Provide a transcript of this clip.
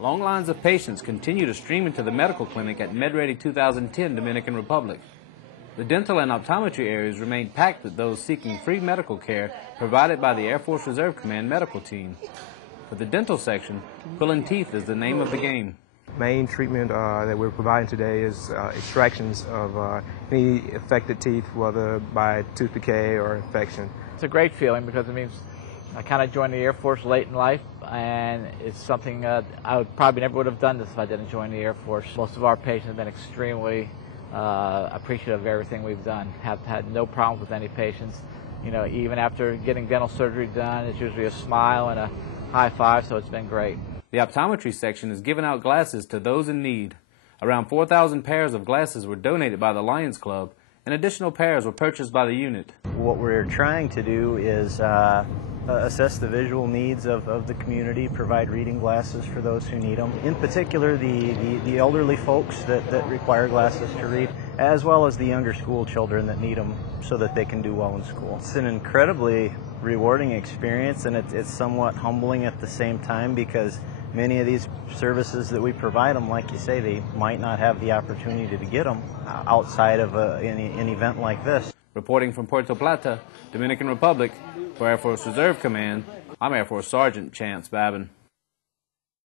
Long lines of patients continue to stream into the medical clinic at MedReady 2010, Dominican Republic. The dental and optometry areas remain packed with those seeking free medical care provided by the Air Force Reserve Command medical team. For the dental section, pulling teeth is the name of the game. Main treatment that we're providing today is extractions of any affected teeth, whether by tooth decay or infection. It's a great feeling because it means I kind of joined the Air Force late in life, and it's something I probably never would have done this if I didn't join the Air Force. Most of our patients have been extremely appreciative of everything we've done. Have had no problems with any patients. You know, even after getting dental surgery done, it's usually a smile and a high five, so it's been great. The optometry section is giving out glasses to those in need. Around 4,000 pairs of glasses were donated by the Lions Club, and additional pairs were purchased by the unit. What we're trying to do is assess the visual needs of the community, provide reading glasses for those who need them. In particular, the elderly folks that require glasses to read, as well as the younger school children that need them so that they can do well in school. It's an incredibly rewarding experience, and it's somewhat humbling at the same time because many of these services that we provide them, like you say, they might not have the opportunity to get them outside of an event like this. Reporting from Puerto Plata, Dominican Republic, for Air Force Reserve Command, I'm Air Force Sergeant Chance Babin.